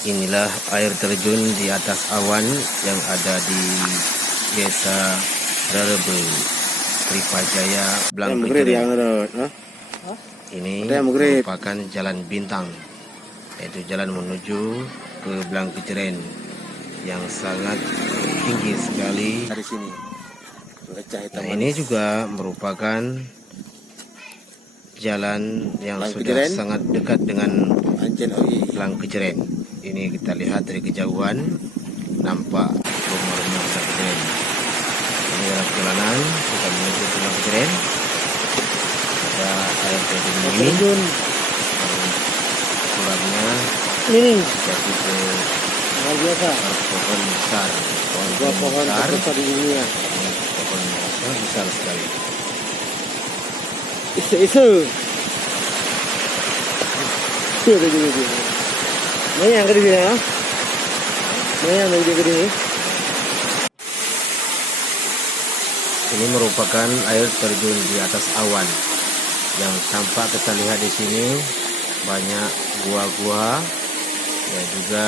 Inilah air terjun di atas awan yang ada di Desa Rerebe, Tripajaya, Blangkejeren. Ini merupakan jalan bintang, yaitu jalan menuju ke Blangkejeren yang sangat tinggi sekali. Di sini. Nah, ini juga merupakan jalan yang sudah sangat dekat dengan Blangkejeren. Ini kita lihat dari kejauhan, nampak rumah-rumah Blangkejeren. Ini adalah perjalanan kita menuju ke Blangkejeren. Ada air terjun ini, kurangnya ini jatuh ke luar biasa. pohon besar, Pohon terbesar di dunia. pohon besar sekali. Isu. Tuh ada juga. Mana yang gede ya? Mana yang lebih gede ni? Ini merupakan air terjun di atas awan yang tampak kita lihat di sini banyak gua-gua, ya juga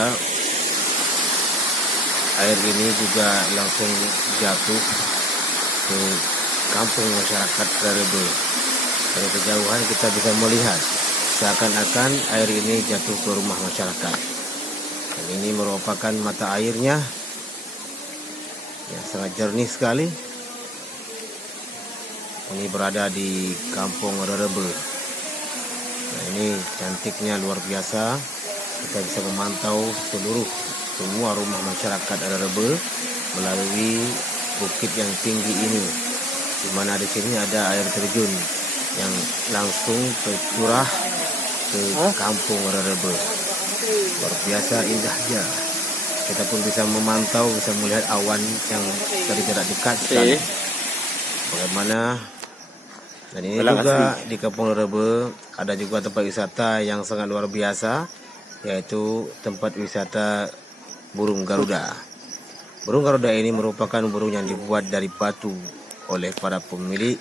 air ini juga langsung jatuh ke kampung masyarakat Rerebe. Dari kejauhan kita bisa melihat seakan-akan air ini jatuh ke rumah masyarakat. Dan ini merupakan mata airnya yang sangat jernih sekali. Ini berada di kampung Rerebe. Nah, ini cantiknya luar biasa. Kita bisa memantau semua rumah masyarakat Rerebe melalui bukit yang tinggi ini, di mana di sini ada air terjun yang langsung tercurah ke kampung Rerebe. Luar biasa indahnya. Kita pun bisa memantau, bisa melihat awan yang tadi tidak dekat sekali. Bagaimana? Dan ini juga di kampung Rerebe ada juga tempat wisata yang sangat luar biasa, yaitu tempat wisata burung Garuda. Burung Garuda ini merupakan burung yang dibuat dari batu oleh para pemilik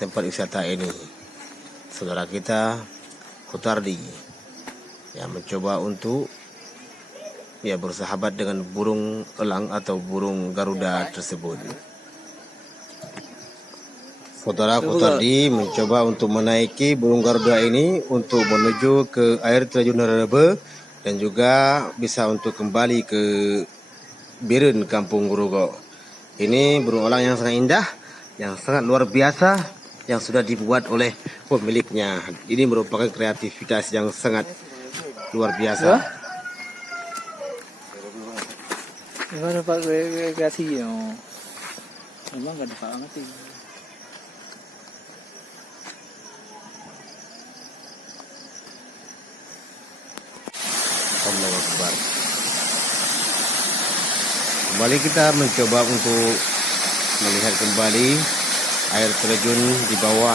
tempat wisata ini. Saudara kita Kutardi yang mencoba untuk bersahabat dengan burung elang atau burung Garuda tersebut. Saudara Kutardi mencoba untuk menaiki burung Garuda ini untuk menuju ke air terjun Rerebe dan juga bisa untuk kembali ke Biren Kampung Gurugo. Ini burung elang yang sangat indah, yang sangat luar biasa, yang sudah dibuat oleh pemiliknya. Ini merupakan kreativitas yang sangat luar biasa. Gimana Pak kreasi? Memang nggak ada banget sih. Allahu Akbar. Kembali kita mencoba untuk melihat kembali air terjun di bawah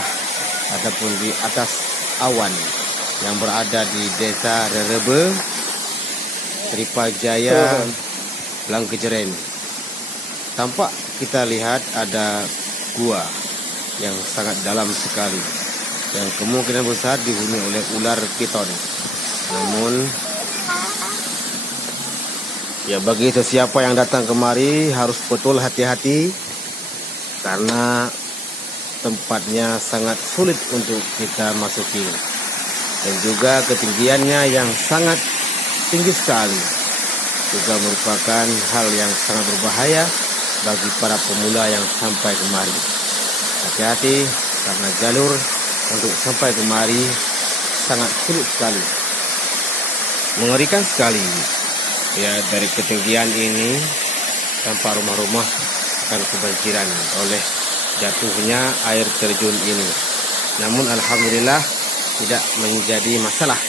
ataupun di atas awan yang berada di Desa Rerebe, Tripajaya, Blangkejeren. Tampak kita lihat ada gua yang sangat dalam sekali, yang kemungkinan besar dihuni oleh ular piton. Namun bagi sesiapa yang datang kemari harus betul hati-hati karena tempatnya sangat sulit untuk kita masuki dan juga ketinggiannya yang sangat tinggi sekali juga merupakan hal yang sangat berbahaya bagi para pemula yang sampai kemari. Hati-hati karena jalur untuk sampai kemari sangat sulit sekali, mengerikan sekali. Dari ketinggian ini tampak rumah-rumah akan kebanjiran oleh jatuhnya air terjun ini. Namun alhamdulillah tidak menjadi masalah.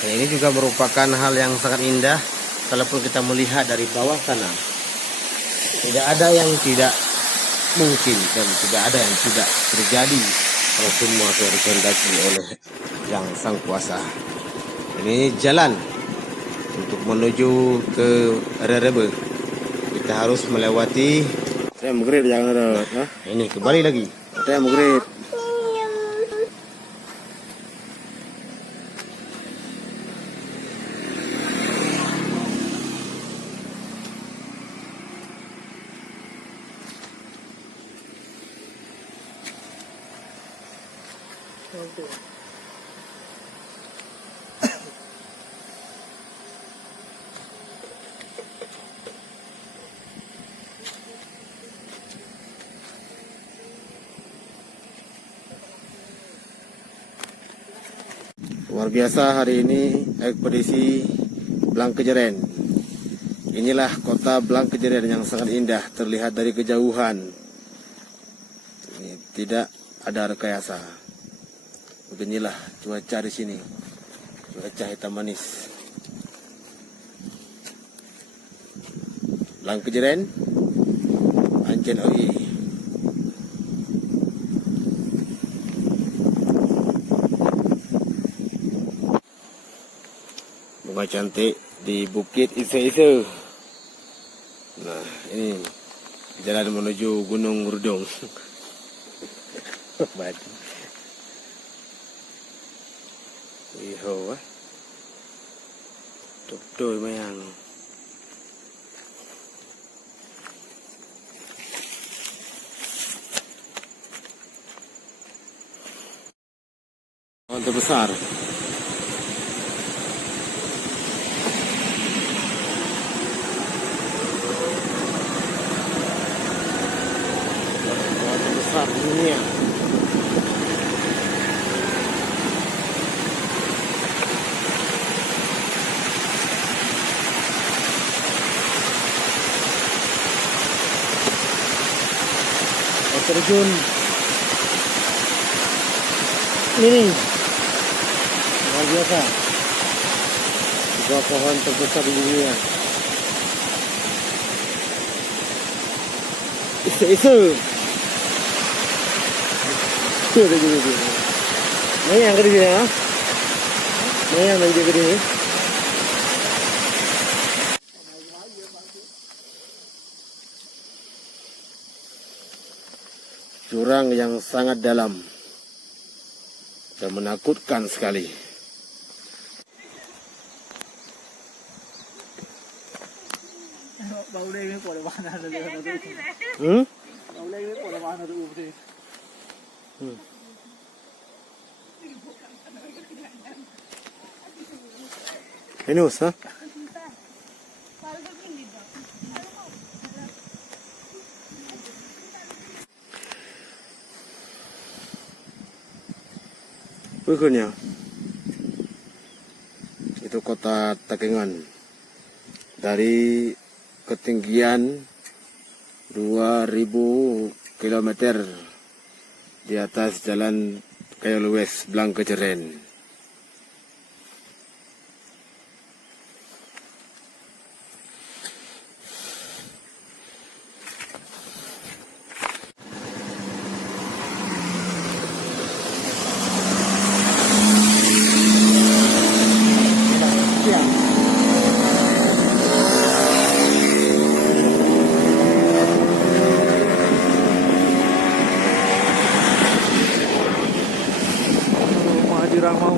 Dan ini juga merupakan hal yang sangat indah. Kalaupun kita melihat dari bawah sana, tidak ada yang tidak mungkin dan tidak ada yang tidak terjadi kalau semua sudah dikehendaki oleh Yang Sang Kuasa. Ini jalan untuk menuju ke Rerebe. Kita harus melewati. Saya mugrid jangan ada. Ini kembali lagi. Saya mugrid. Oke. Luar biasa hari ini ekspedisi Blangkejeren. Inilah kota Blangkejeren yang sangat indah terlihat dari kejauhan. Ini tidak ada rekayasa. Beginilah cuaca di sini. Cuaca hitam manis. Blangkejeren, Ancen OI. Bunga cantik di Bukit Ise-Ise. Nah, ini jalan menuju Gunung Rudong. Baik. Iho, Tuh, mayang. Pohon terbesar. Besar dunia. Air terjun ini luar biasa. Sebuah pohon terbesar di dunia. Isu-isu. Mayang ke sini ya? Mayang lagi ke sini. Jurang yang sangat dalam dan menakutkan sekali. Ini usah. Berikutnya itu kota Takengon dari ketinggian 2000 km di atas jalan Kayoluwes Blangkejeren. Jurang mau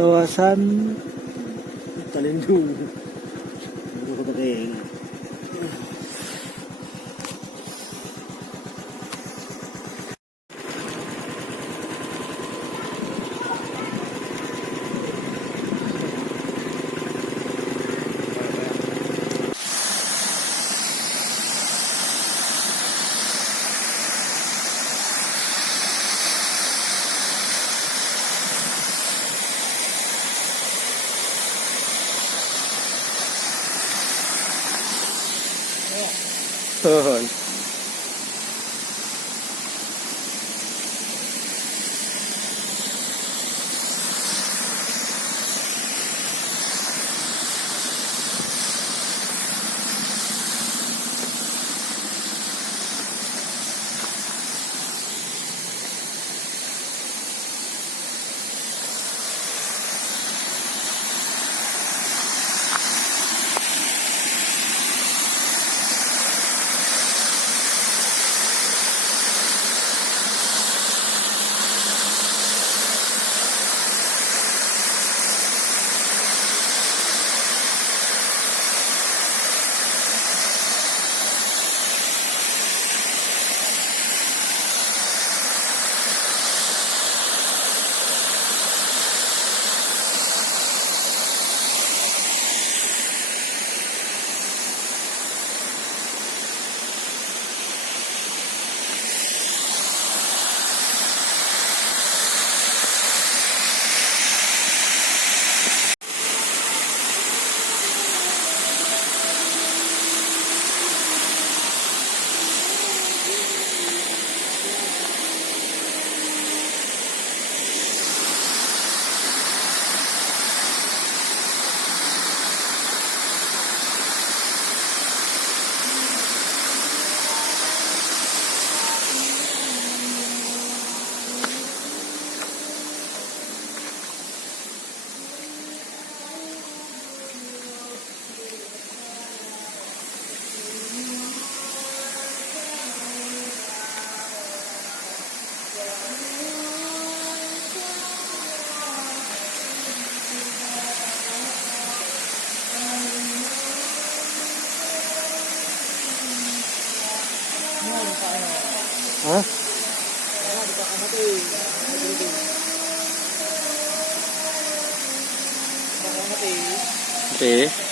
kawasan Talindung. Kota Daeng. Tuhun. Hah? Oke.